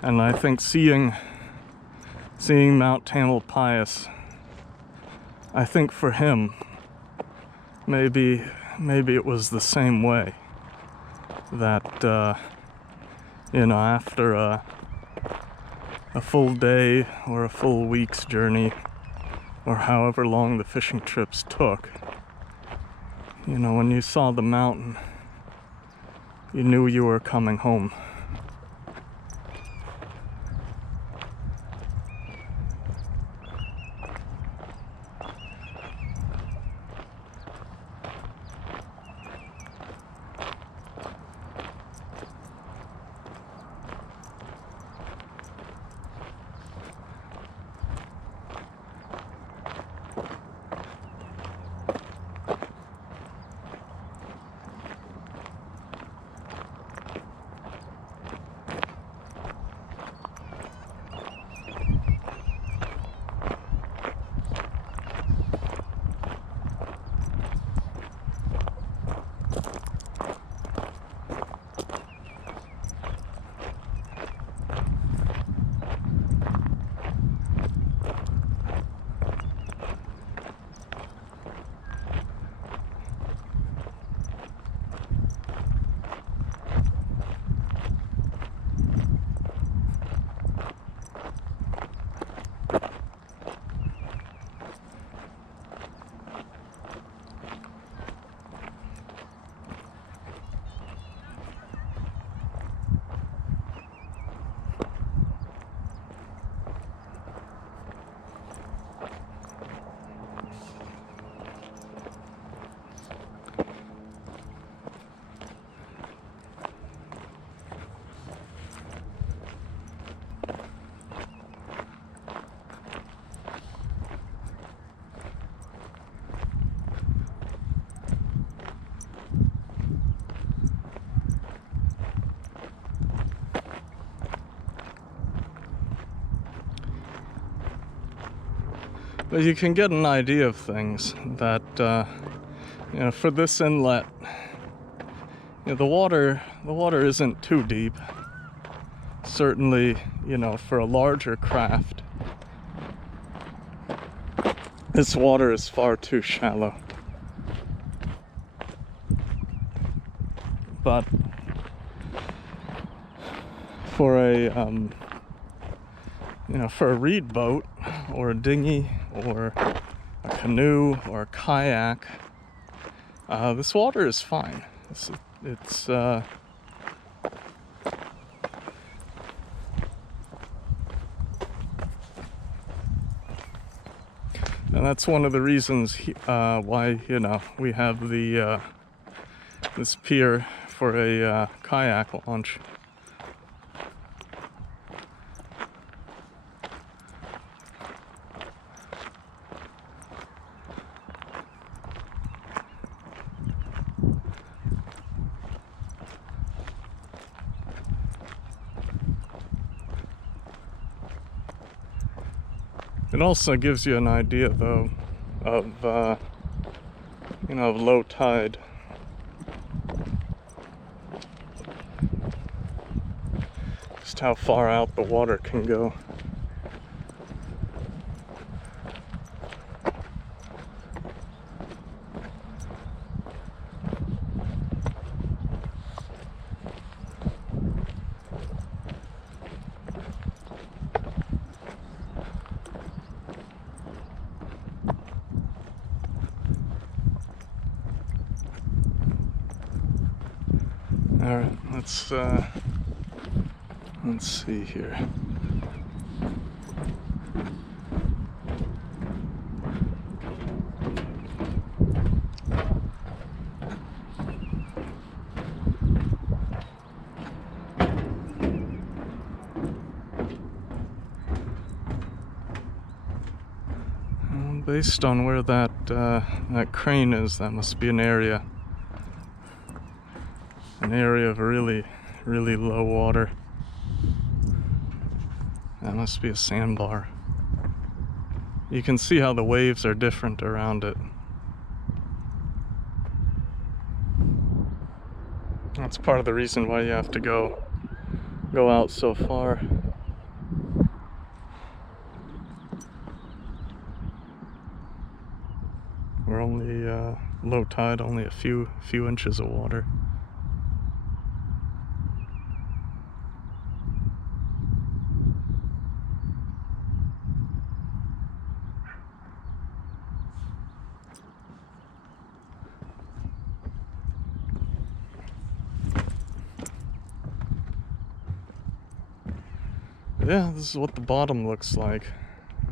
and I think seeing Mount Tamalpais, I think for him, maybe it was the same way. That after a full day or a full week's journey, or however long the fishing trips took, when you saw the mountain, you knew you were coming home. But you can get an idea of things that, for this inlet, the water isn't too deep. Certainly, for a larger craft, this water is far too shallow. But for a reed boat or a dinghy or a canoe or a kayak, this water is fine. It's and that's one of the reasons why we have the this pier for a kayak launch. It also gives you an idea, though, of of low tide. Just how far out the water can go. All right, let's see here. Based on where that crane is, that must be an area of really, really low water. That must be a sandbar. You can see how the waves are different around it. That's part of the reason why you have to go out so far. We're only low tide, only a few inches of water. Yeah, this is what the bottom looks like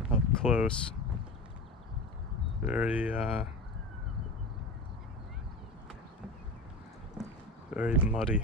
up close. Very very muddy.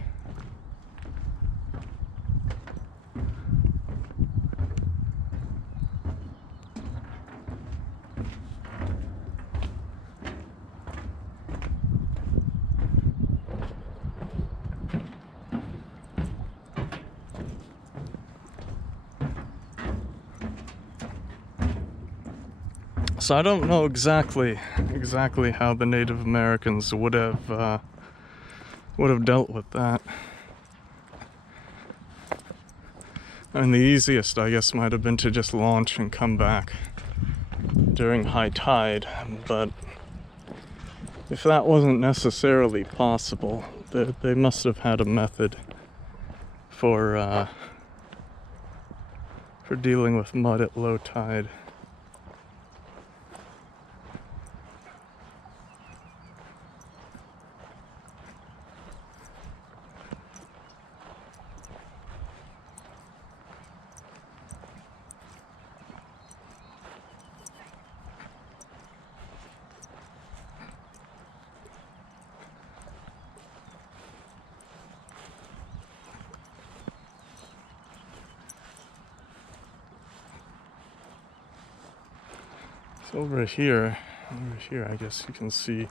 So I don't know exactly how the Native Americans would have dealt with that. And the easiest, I guess, might have been to just launch and come back during high tide. But if that wasn't necessarily possible, they must have had a method for dealing with mud at low tide. Over here, I guess you can see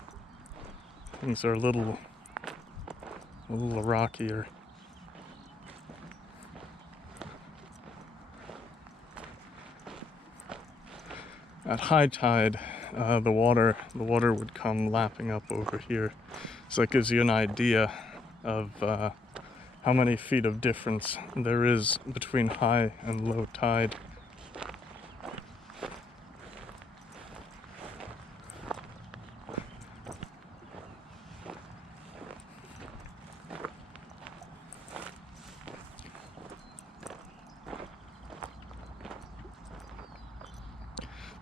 things are a little rockier. at high tide, the water would come lapping up over here. So that gives you an idea of how many feet of difference there is between high and low tide.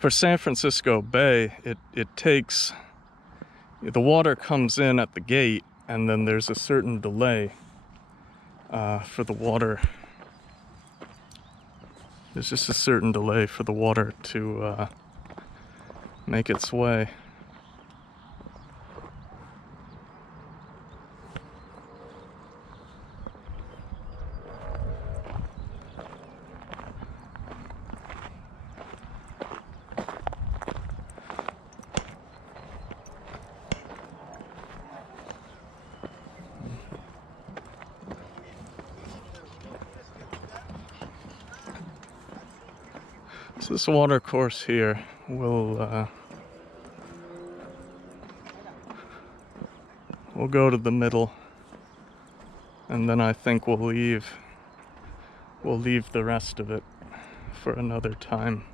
For San Francisco Bay, it takes, the water comes in at the gate, and then there's a certain delay for the water. There's just a certain delay for the water to make its way. So this water course here will we'll go to the middle, and then I think we'll leave the rest of it for another time.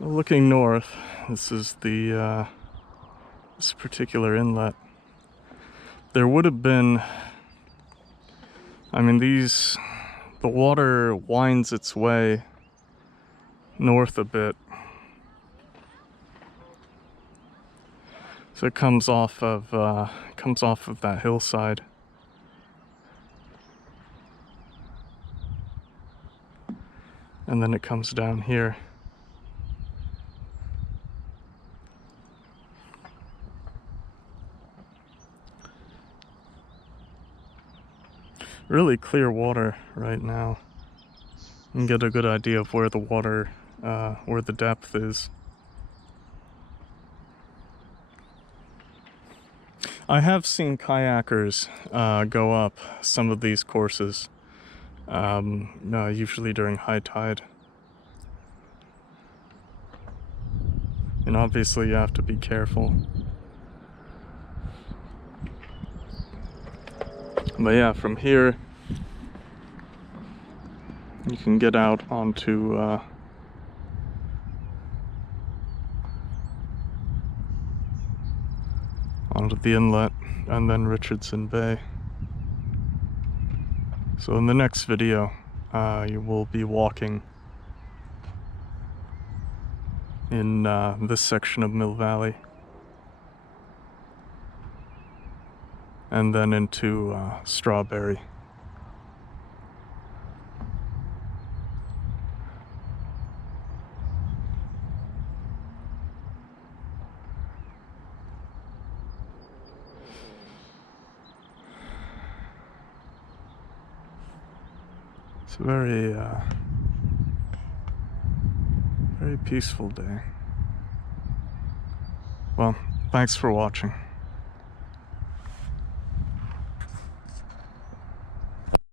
So looking north, this is the this particular inlet. There would have been, I mean, the water winds its way north a bit. So it comes off of that hillside. And then it comes down here. Really clear water right now. You can get a good idea of where the water, where the depth is. I have seen kayakers go up some of these courses, usually during high tide. And obviously you have to be careful. But yeah, from here you can get out onto the inlet and then Richardson Bay. So in the next video you will be walking in this section of Mill Valley, and then into Strawberry. It's a very, very peaceful day. Well, thanks for watching.